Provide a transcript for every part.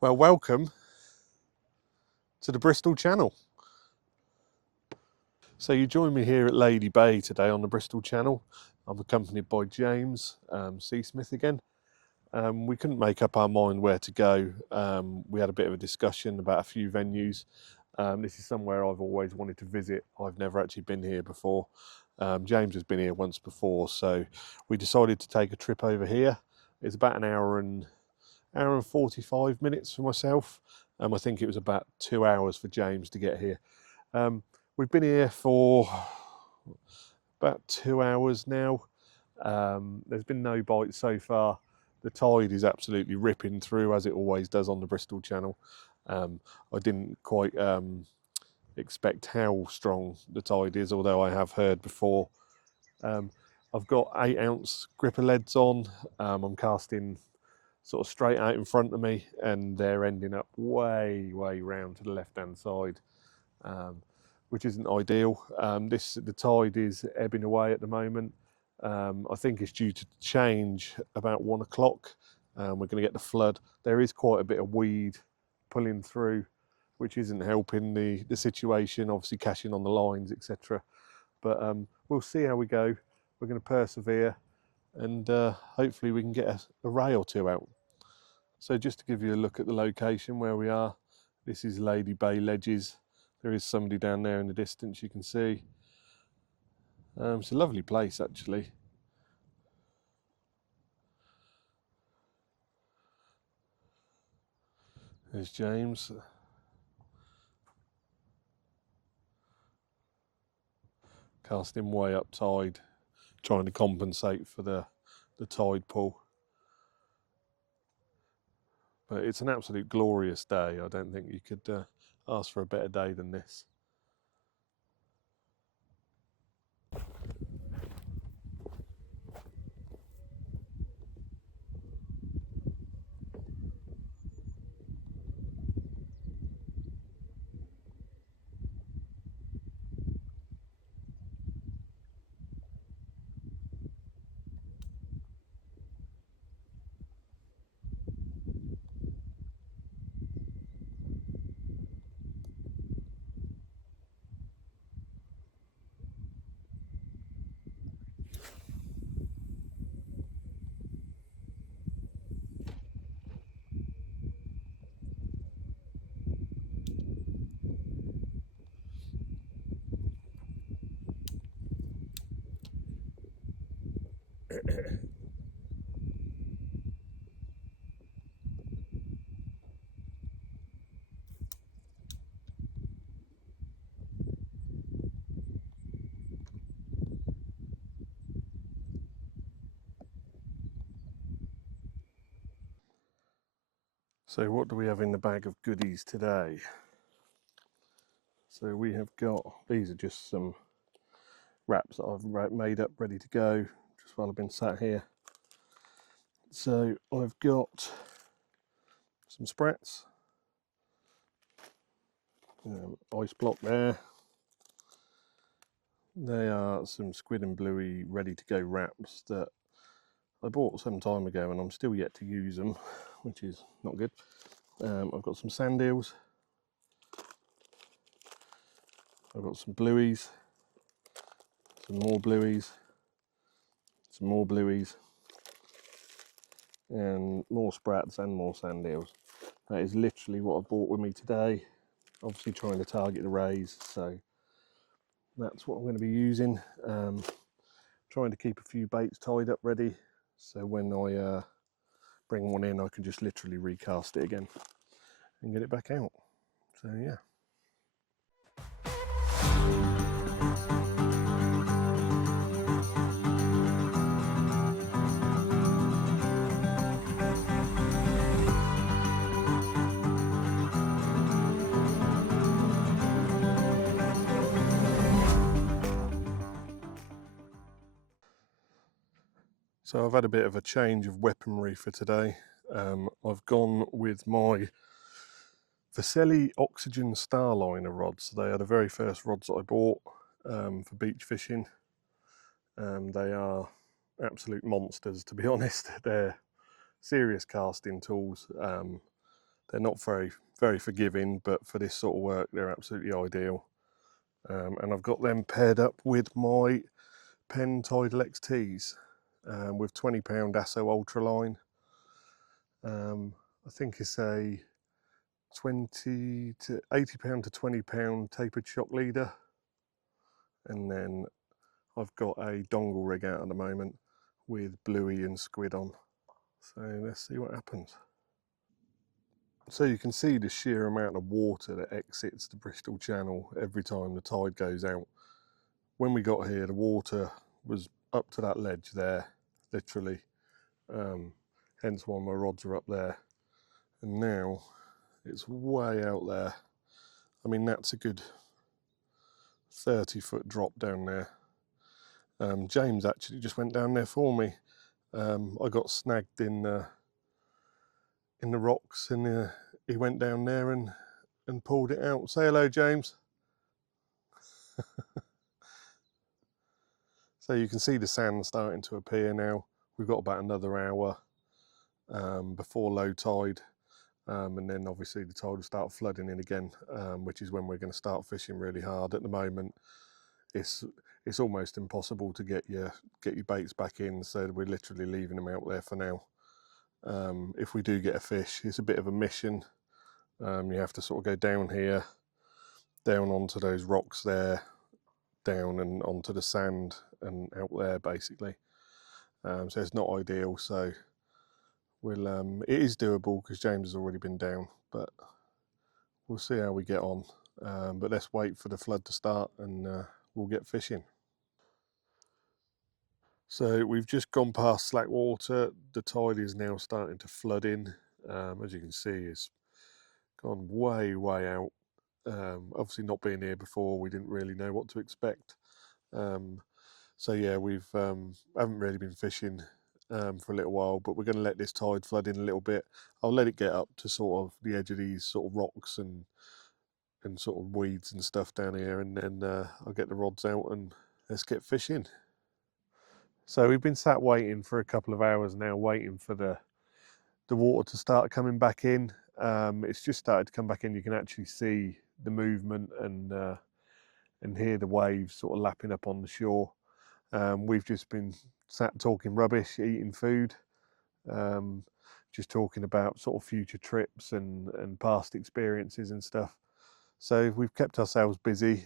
Well, welcome to the Bristol Channel. So you join me here at Ladye Bay today on the Bristol Channel. I'm accompanied by James, Seasmith again. We couldn't make up our mind where to go. We had a bit of a discussion about a few venues. This is somewhere I've always wanted to visit. I've never actually been here before. James has been here once before, so we decided to take a trip over here. It's about an hour and 45 minutes for myself. I think it was about 2 hours for James to get here. We've been here for about 2 hours now. There's been no bites so far. The tide is absolutely ripping through, as it always does on the Bristol Channel. I didn't quite expect how strong the tide is, although I have heard before. I've got 8-ounce gripper leads on. I'm casting sort of straight out in front of me, and they're ending up way round to the left-hand side, which isn't ideal. The tide is ebbing away at the moment. I think it's due to change about 1 o'clock. We're going to get the flood. There is quite a bit of weed pulling through, which isn't helping the situation, obviously cashing on the lines, etc. But we'll see how we go. We're going to persevere, and hopefully we can get a ray or two out. So just to give you a look at the location where we are, this is Ladye Bay Ledges. There is somebody down there in the distance you can see. It's a lovely place actually. There's James. Casting way up tide, trying to compensate for the tide pull. But it's an absolute glorious day. I don't think you could ask for a better day than this. So what do we have in the bag of goodies today? So we have got, these are just some wraps that I've made up ready to go just while I've been sat here. So I've got some sprats, ice block there. They are some squid and bluey ready to go wraps that I bought some time ago and I'm still yet to use them, which is not good. I've got some sand eels. I've got some blueies, some more blueies, some more blueies, and more sprats and more sand eels. That is literally what I've bought with me today. Obviously trying to target the rays, so that's what I'm going to be using. Trying to keep a few baits tied up ready, so when I bring one in I can just literally recast it again and get it back out. So yeah. So I've had a bit of a change of weaponry for today. I've gone with my Vaselli Oxygen Starliner rods. They are the very first rods that I bought for beach fishing. They are absolute monsters, to be honest. They're serious casting tools. They're not very forgiving, but for this sort of work, they're absolutely ideal. And I've got them paired up with my Penn Tidal XTs with £20 ASSO Ultraline. I think it's a £80 to £20 tapered shock leader, and then I've got a dongle rig out at the moment with bluey and squid on. So let's see what happens. So you can see the sheer amount of water that exits the Bristol Channel every time the tide goes out. When we got here, the water was up to that ledge there, literally. Hence why my rods are up there. And now it's way out there. I mean, that's a good 30-foot drop down there. James actually just went down there for me. I got snagged in the rocks, and he went down there and pulled it out. Say hello, James. So you can see the sand starting to appear now. We've got about another hour before low tide, and then obviously the tide will start flooding in again, which is when we're going to start fishing really hard. At the moment, it's almost impossible to get your baits back in, so we're literally leaving them out there for now. If we do get a fish, it's a bit of a mission. You have to sort of go down here, down onto those rocks there, down and onto the sand and out there basically. So it's not ideal. So we'll it is doable because James has already been down, but we'll see how we get on. But let's wait for the flood to start, and we'll get fishing. So we've just gone past slack water. The tide is now starting to flood in. As you can see, it's gone way out. Obviously not being here before, we didn't really know what to expect. So yeah, we've haven't really been fishing for a little while, but we're going to let this tide flood in a little bit. I'll let it get up to sort of the edge of these sort of rocks and sort of weeds and stuff down here, and then I'll get the rods out and let's get fishing. So we've been sat waiting for a couple of hours now, waiting for the water to start coming back in. It's just started to come back in. You can actually see the movement and hear the waves sort of lapping up on the shore. We've just been sat talking rubbish, eating food, just talking about sort of future trips and past experiences and stuff. So we've kept ourselves busy.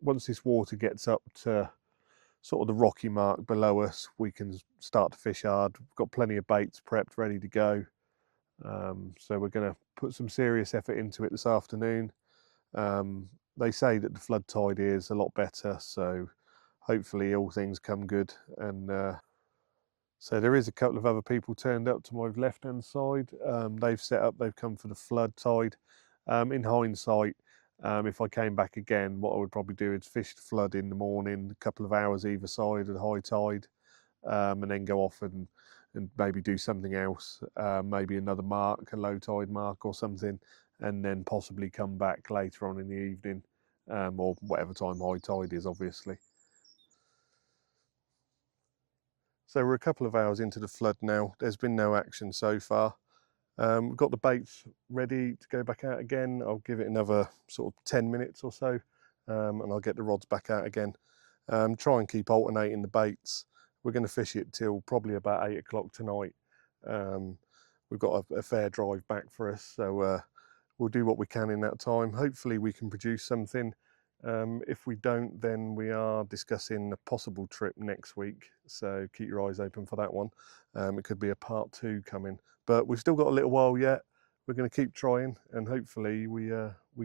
Once this water gets up to sort of the rocky mark below us, we can start to fish hard. We've got plenty of baits prepped, ready to go. So we're going to put some serious effort into it this afternoon. They say that the flood tide is a lot better, so hopefully all things come good. And so there is a couple of other people turned up to my left hand side. They've come for the flood tide. In hindsight, if I came back again, what I would probably do is fish the flood in the morning, a couple of hours either side of the high tide, and then go off and maybe do something else, maybe another mark, a low tide mark or something, and then possibly come back later on in the evening, or whatever time high tide is, obviously. So we're a couple of hours into the flood now. There's been no action so far. We've got the baits ready to go back out again. I'll give it another sort of 10 minutes or so, and I'll get the rods back out again. Try and keep alternating the baits. We're going to fish it till probably about 8 o'clock tonight. We've got a fair drive back for us, so we'll do what we can in that time. Hopefully we can produce something. If we don't, then we are discussing a possible trip next week, so keep your eyes open for that one. It could be a part 2 coming, but we've still got a little while yet. We're going to keep trying, and hopefully we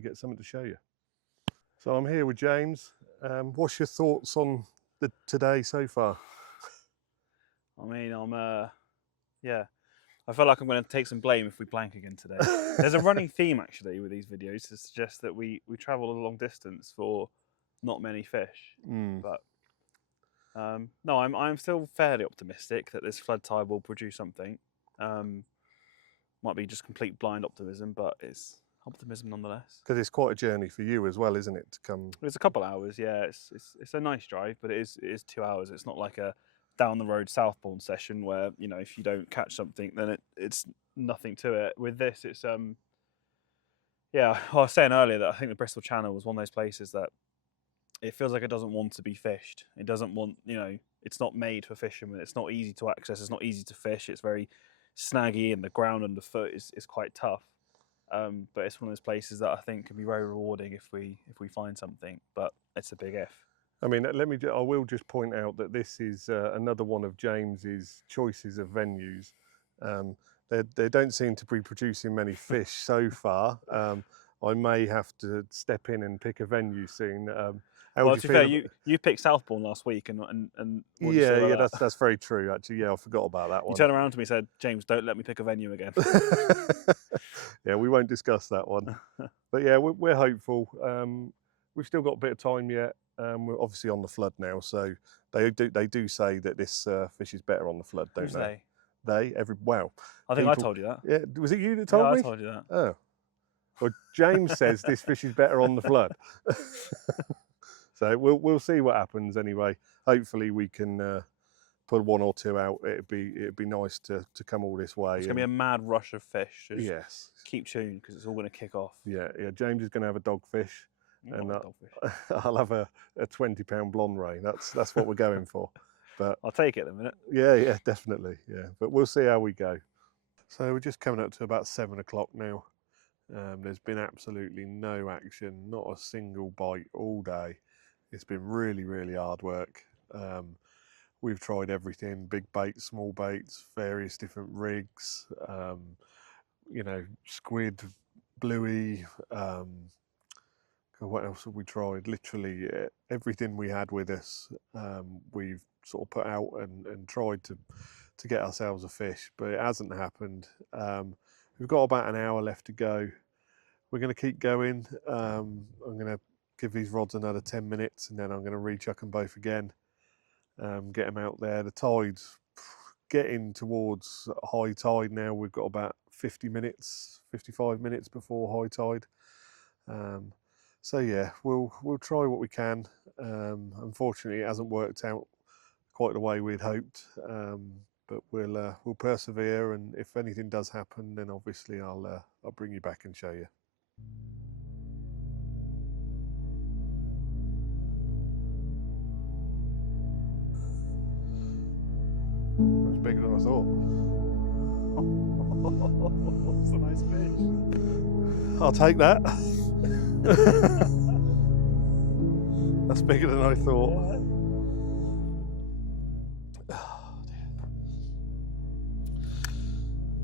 get something to show you. So I'm here with James. What's your thoughts on today so far? I mean, yeah, I feel like I'm going to take some blame if we blank again today. There's a running theme actually with these videos to suggest that we travel a long distance for not many fish. But no, I'm still fairly optimistic that this flood tide will produce something. Might be just complete blind optimism, but it's optimism nonetheless. Because it's quite a journey for you as well, isn't it, to come? It's a couple hours, yeah. It's a nice drive, but it is 2 hours. It's not like a down the road Southbourne session where, you know, if you don't catch something, then it's nothing to it. With this, it's yeah, I was saying earlier that I think the Bristol Channel was one of those places that it feels like it doesn't want to be fished. It doesn't want, you know, it's not made for fishermen. It's not easy to access. It's not easy to fish. It's very snaggy, and the ground underfoot is quite tough. But it's one of those places that I think can be very rewarding if we find something. But it's a big if. I mean, I will just point out that this is another one of James's choices of venues. They don't seem to be producing many fish so far. I may have to step in and pick a venue soon. Well, to be fair, you picked Southbourne last week, and what did you say about that? that's very true. Actually, yeah, I forgot about that one. You turned around to me and said, "James, don't let me pick a venue again." Yeah, we won't discuss that one. But yeah, we're hopeful. We've still got a bit of time yet. We're obviously on the flood now, so they do say that this fish is better on the flood, don't they? Well, I think I told you that. Yeah, was it you that told me? I told you that. Oh, well, James says this fish is better on the flood. So we'll see what happens anyway. Hopefully we can put one or two out. It'd be nice to come all this way. It's gonna be a mad rush of fish. Just yes. Keep tuned because it's all gonna kick off. Yeah. James is gonna have a dogfish, and I'll have a 20-pound blonde ray. That's what we're going for. But I'll take it in a minute. Yeah, definitely. Yeah, but we'll see how we go. So we're just coming up to about 7 o'clock now. There's been absolutely no action, not a single bite all day. It's been really, really hard work. We've tried everything, big baits, small baits, various different rigs, you know, squid, bluey, what else have we tried? Literally everything we had with us, we've sort of put out and tried to get ourselves a fish, but it hasn't happened. We've got about an hour left to go. We're going to keep going. I'm going to give these rods another 10 minutes, and then I'm going to rechuck them both again, get them out there. The tide's getting towards high tide now. We've got about 55 minutes before high tide. So yeah, we'll try what we can. Unfortunately, it hasn't worked out quite the way we'd hoped, but we'll persevere, and if anything does happen, then obviously I'll bring you back and show you. That's bigger than I thought. It's a nice fish. I'll take that. That's bigger than I thought.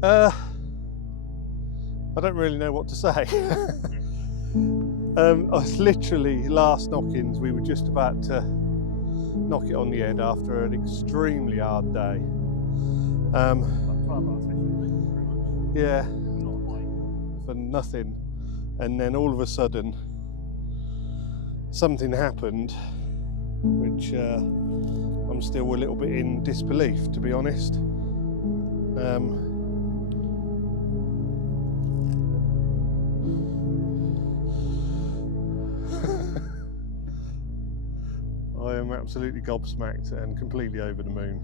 Oh, I don't really know what to say. I was literally, last knockings, we were just about to knock it on the head after an extremely hard day. Yeah, for nothing. And then all of a sudden, something happened, which I'm still a little bit in disbelief, to be honest. I am absolutely gobsmacked and completely over the moon.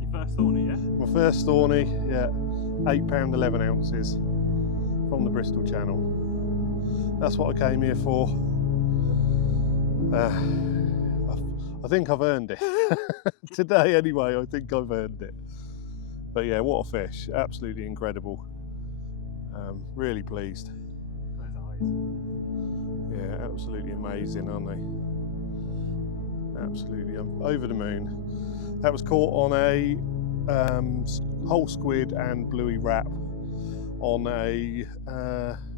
Your first thorny, yeah? My first thorny, yeah, £8 11 ounces from the Bristol Channel. That's what I came here for. I think I've earned it. Today anyway, I think I've earned it. But yeah, what a fish, absolutely incredible. Really pleased. Those eyes. Yeah, absolutely amazing, aren't they? Absolutely, I'm over the moon. That was caught on a whole squid and bluey wrap on a,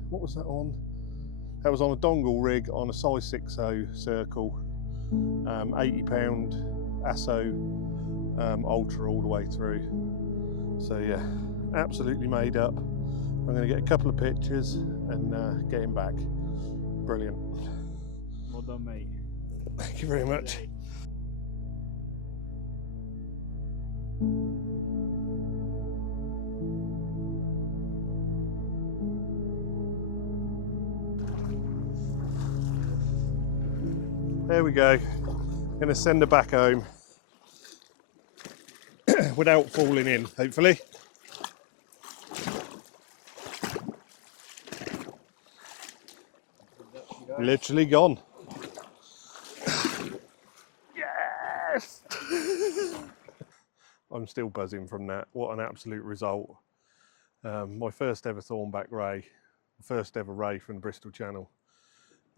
what was that on? That was on a dongle rig on a size 6.0 circle, 80-pound Asso Ultra all the way through. So yeah, absolutely made up. I'm going to get a couple of pictures and get him back. Brilliant. Well done, mate. Thank you very much. There we go. I'm going to send her back home. without falling in, hopefully. Literally gone. Yes! I'm still buzzing from that. What an absolute result. My first ever thornback ray, first ever ray from the Bristol Channel,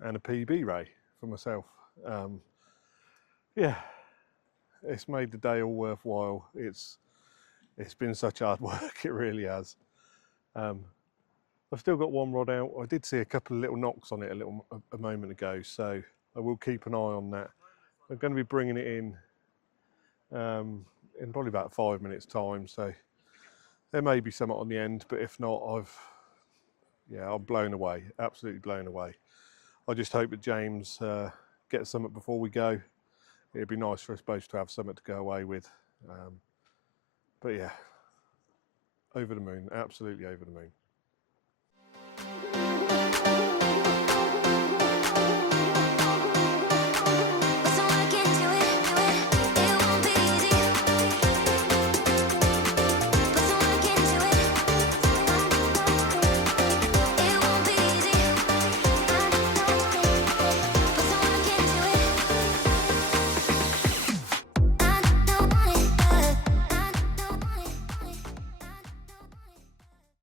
and a PB ray for myself. Yeah, it's made the day all worthwhile. It's been such hard work, it really has. I've still got one rod out. I did see a couple of little knocks on it a moment ago, so I will keep an eye on that. I'm going to be bringing it in probably about 5 minutes time, so there may be something on the end, but if not, I'm blown away, absolutely blown away. I just hope that James gets something before we go. It'd be nice for us both to have something to go away with. But yeah, over the moon, absolutely over the moon.